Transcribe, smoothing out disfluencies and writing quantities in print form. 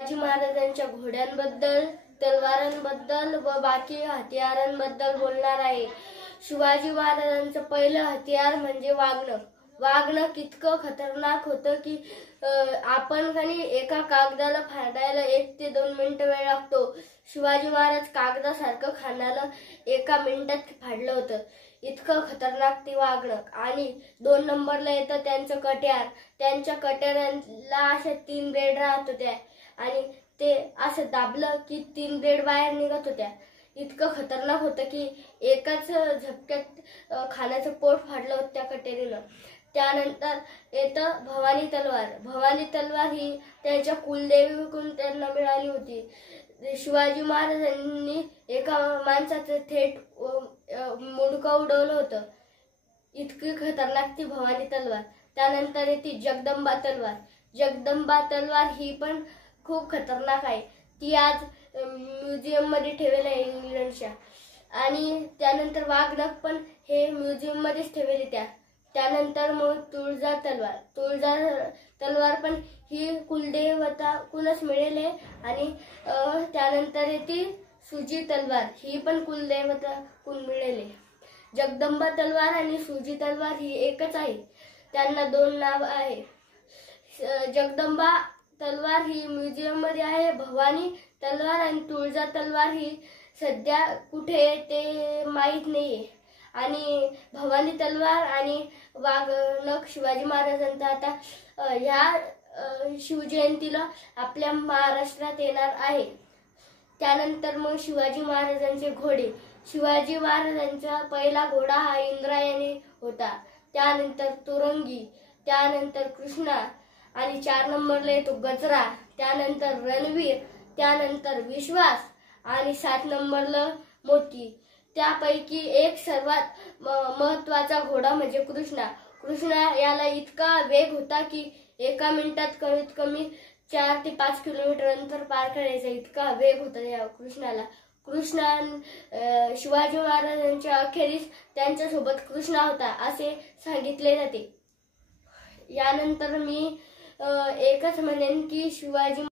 शिवाजी महाराजांच्या घोड्यांबद्दल, तलवारांबद्दल व बाकी हत्यारांबद्दल बोलणार आहे। शिवाजी महाराजांचं पहिलं हत्यार म्हणजे वाघनख। वाघनख इतकं खतरनाक होतं की आपण खाली एका कागदाला फाडायला 1 ते 2 मिनिटं वेळ लागतो। शिवाजी महाराज कागदासारखं खाण्याला 1 मिनिटात फाडलं होतं। इतकं खतरनाक ते वाघनख। आणि 2 नंबरला येतं त्यांचं कट्यार। त्यांच्या कट्याराला अशा 3 ब्लेड राहत होत्या आणि ते असं दाबलं की 3 ब्लेड बाहेर निघत होत्या। इतकं खतरनाक होतं की एकाच झटक्यात खाण्याचं पोट फाडलं होतं त्या कट्यारीनं। त्यानंतर येतं भवानी तलवार। भवानी तलवार ही त्यांच्या कुलदेवीकडून त्यांना मिळाली होती। शिवाजी महाराजांनी एका माणसाचं थेट मुंडकं उडवलं होतं। इतकी खतरनाक ती भवानी तलवार। त्यानंतर येते जगदंबा तलवार। जगदंबा तलवार ही पण खूप खतरनाक आहे। ती आज म्युझियम मध्ये ठेवलेली आहे इंग्लंडच्या। आणि त्यानंतर वाघनख पण हे म्युझियम मध्येच ठेवले। त्यानंतर मग तुळजा तलवार। तुळजा तलवार पण ही कुलदेवता कुणच मिळेल आणि त्यानंतर येते सुजी तलवार। ही पण कुलदेवता कुण मिळेल। जगदंबा तलवार आणि सुजी तलवार ही एकच आहे, त्यांना 2 नाव आहे। जगदंबा तलवार ही म्युझियम मध्ये आहे। भवानी तलवार आणि तुळजा तलवार ही सध्या कुठे ते माहित नाहीये। आणि भवानी तलवार आणि वाघनख शिवाजी महाराजांचा आता ह्या शिवजयंतीला आपल्या महाराष्ट्रात येणार आहे। त्यानंतर मग शिवाजी महाराजांचे घोडे। शिवाजी महाराजांचा पहिला घोडा हा इंद्रायणी होता। त्यानंतर तुरंगी, त्यानंतर कृष्णा आणि 4 नंबरला येतो गजरा, त्यानंतर रणवीर, त्यानंतर विश्वास आणि 7 नंबरला मोती। त्यापैकी एक सर्वात महत्त्वाचा घोडा म्हणजे कृष्णा। कृष्णा याला इतका वेग होता की 1 मिनिटात कमीत कमी 4 ते 5 किलोमीटर अंतर पार करायचा, इतका वेग होता या कृष्णाला। कृष्णा शिवाजी महाराजांच्या अखेरीस त्यांच्यासोबत कृष्णा होता असे सांगितले जाते। यानंतर मी एकच म्हणेन की शिवाजी